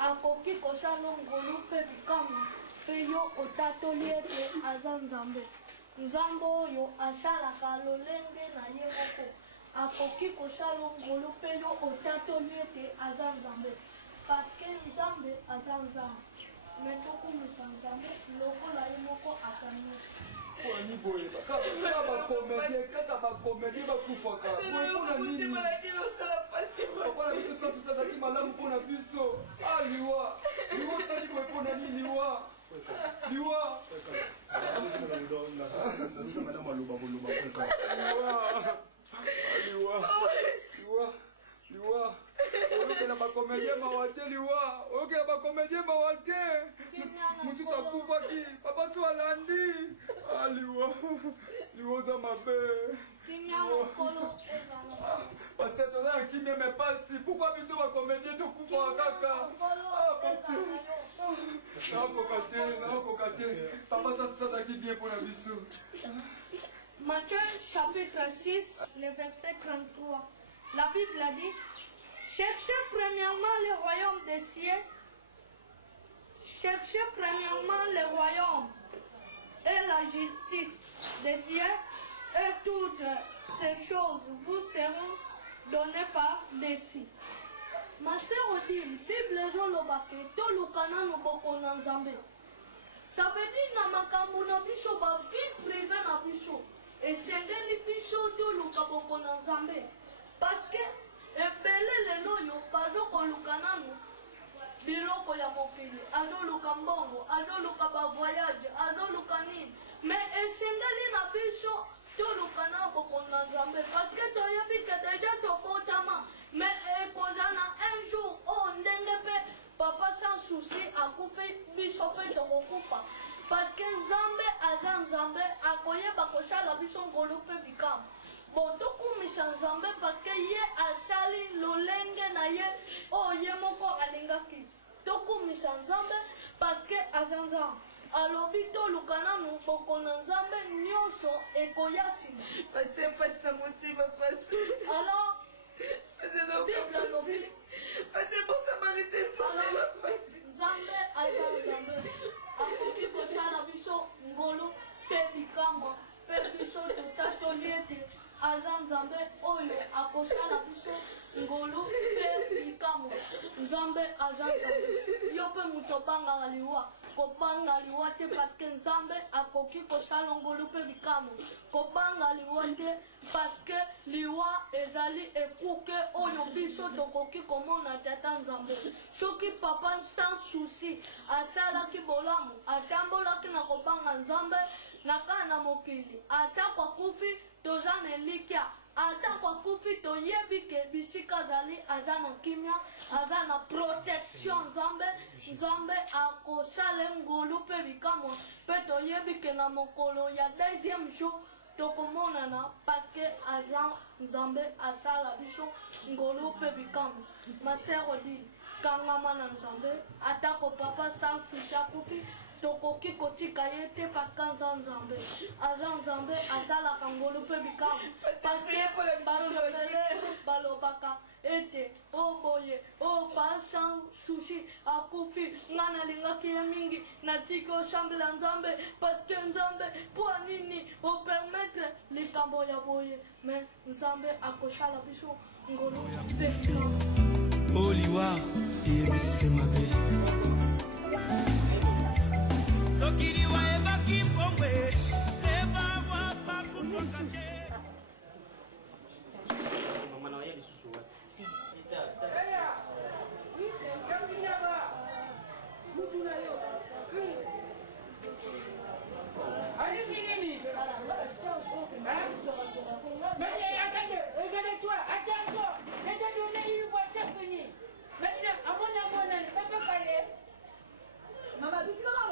akoki kosala ngolu mpe bikamwa mpe yo otatoli ete aza nzambe. Nzambe oyo asalaka lolenge na ye moko akoki kosala ngolu mpe yo otatoli ete aza nzambe. Paske nzambe aza nzambe. Me tokumisa nzambe lokola ye moko atani. Kwani boye kaka bakomedie bakufaka mpona nini papa na biso soki sazaki malamu mpona biso liwa osali boye mpona nini liwa liwa oyokela bakomedie mawa te liwa oyokela bakomedie mawa te mosusu akufaki papa so alandi liwa oza mabe parce toza na kimia me pasi pourkui biso bakomedie tokufaka kaka naokoka te papa sasazaki bien mpona biso. Matthieu chapitre 6 le verset 33. La Bible a dit, cherchez premièrement le royaume des cieux, cherchez premièrement le royaume et la justice de Dieu, et toutes ces choses vous seront données par dessus. Ma sœur Odile, Bible Jolobake, Tolukana Noboko Nanzambe. Ça veut dire na makambu na biso ba vie privée na biso. Et c'est ngeli biso Tolukaboko Nanzambe. Parce que ebele lelo yo bazoko lukananu biloko ya mokili azoluka mbongo azoluka ba voyage azoluka nini mais esengeli na biso tolukana bokonda nzambe parce que toyebi ke deja tobotama mais ekozana un jour o ndenge mpe papa sans souci akufi biso mpe tokokufa parce que nzambe aza nzambe akoyeba kosala biso ngolu mpe bikamu. Bon, tokumisa nzambe parce que ye asali lolenge na ye oye moko alingaki. Tokumisa nzambe parce que azanza alobi tolukana nu bokona nzambe nyonso ekoyasima. Pasteur pasteur motima pasteur. Alors Bible alobi pasteur bon samarité nzambe azanza akoki kosala biso ngolo pe bikamwa pe biso totatoli ete aza nzambe oyo akosala biso ngolu mpe bikamwa. Nzambe aza nzambe yo mpe moto obangaka liwa kobanga liwa te parceke nzambe akoki kosala ngolu mpe bikamwa. Kobanga liwa te parceke liwa ezali ekuke oyo biso tokoki komona tata nzambe. Soki papa sans souci asalaki bolamu atambolaki na kobanga nzambe na kaka na mokili atako akufi toza na elikya atako akufi toyebi ke bisika azali aza na kimia aza na protection nzambe akosala ngolu mpe bikamwa mpe toyebi ke na mokolo ya deuxième jour tokomonana parce que aza nzambe asala biso ngolu mpe bikamwa. Ma sœur Odile kangama na nzambe atako papa sans souci akufi tokoki kotika ye te parce que aza nzambe asalaka ngolu mpe bikamu parce que batobele balobaka ete oboye oba sans souci akufi nga nalingaki ye mingi natiki oshamble ya nzambe parce que nzambe mpo nini opermettre likambo ya boye mais nzambe akosala biso ngolu mpe bikamu. Oliwa eyebise mabe Tokiliwa eba kimpongwe Eba wapa kutokake Mama na wayeli susu watu Eya Ise Kambinyaba Kutula yo Ali kinini Mwenye akande Egele tua Atango Sete dune yuwa shakuni Mwenye amona Pepe kale Mama, tu vas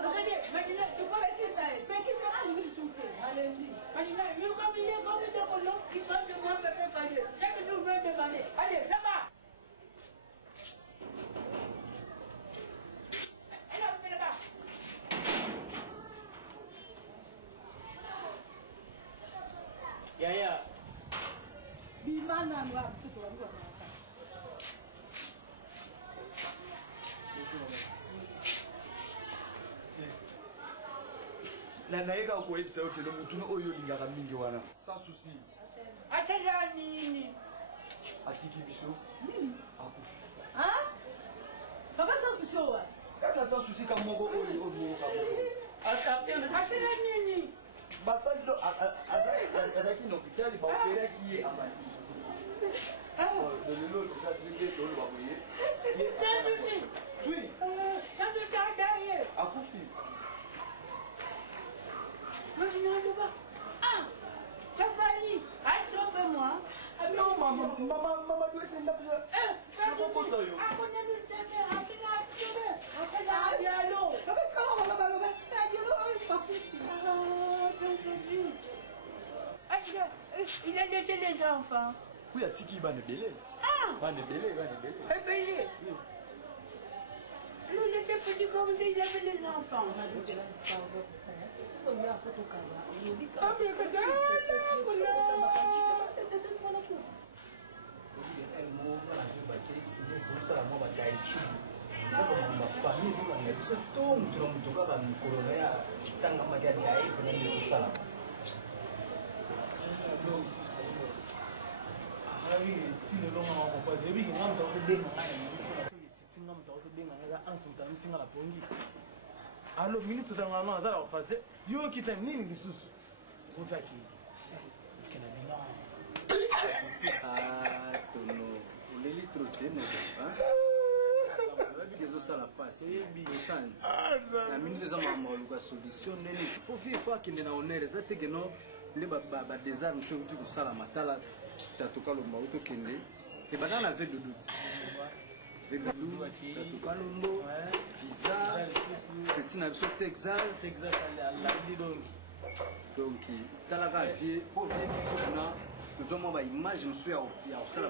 Madina, tu peux faire ça. Mais qui sera lui souffler? Alléluia. Madina, nous comme il est comme de colosse qui pense que moi peut faire. Chaque jour me demander. Allez, là-bas. Là-bas. Yaya. Bimana nous a ce qu'on va faire. La naïga au coin, c'est que le mouton au lieu de Garamingwana. Sans souci. Achalani. Atiki Bisso. Hein? Papa sans souci. Quand sans souci, comme mon beau au lieu Achalani. Basa, avec une hôpital, il va opérer qui est à Mati. Le lot, tu as dit que vous voyez. Oui. À Koufi. Moi. Non, maman, doit essayer de l'appeler. Il a laissé les enfants. Oui, à Tiki, il va ne belé. Va ne belé. Il était petit comme ça, il avait les enfants. Allo minute tangana azala ofaze yo kita nini lisusu uzaki kena bina tono oleli trop tene hein que ça la passe la minute za mama oluka solution nene pour faire fois qu'il na honneur za te que non le ba désarme sur tout ça la matala tatoka lo mauto kende et ba na avec de doute Véloulou, Tatokalombo, Visa, Petit Nabso, Texas. Donc, dans la vie, pour venir qui sont là, nous avons une image, je me suis à Ossala.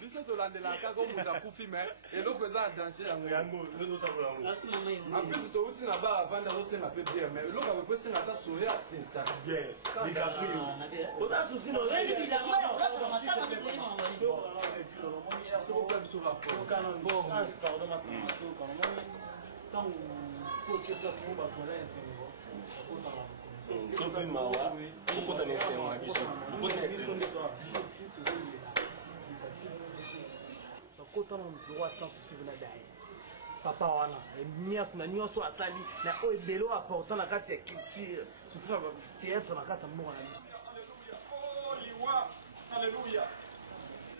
Biso to landela ka ko muta kufi me et le présent danger yango le nota bolango en plus to uti na ba vanda o senga pe bien mais le ka pe senga ta soya teta bien ni ka fi o ta so sino le ni bila ma o ta ma te ni ma so ko biso ka fo kana bon pardon ma so kana tant faut que place mo ba ko la ensemble o ta Sempre mawa, o puta nesse uma bicho, o puta nesse. Kota na mtwa sans souci na dai. Papa wana, mias na nyonso asali na o ebelo apportant na kati ya culture, surtout na théâtre na kati mo na biso. Liwa, haleluya.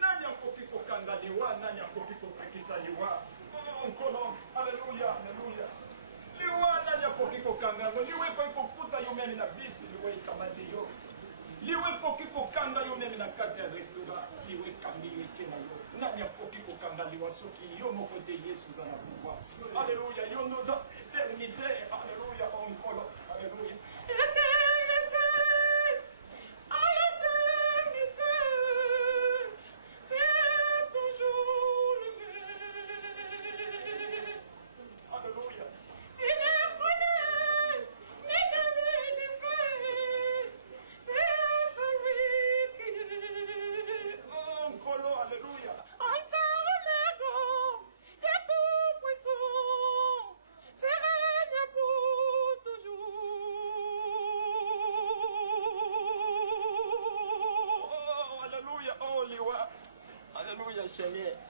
Nani akoki kokanga liwa, nani akoki kopekisa liwa. Nkolo, haleluya, haleluya. Liwa nani akoki kokanga, liwe ko kuta yo meni na bisi, liwe kamate yo. Liwe koki kokanga yo meni na kati ya restaurant, liwe kambi yo ikena yo. Nani akoki kokanga liwa soki yo moko te Yesu za na pouvoir. Haleluya, yo nous a éternité. Haleluya, nkolo, haleluya. Hallelujah, Seigneur.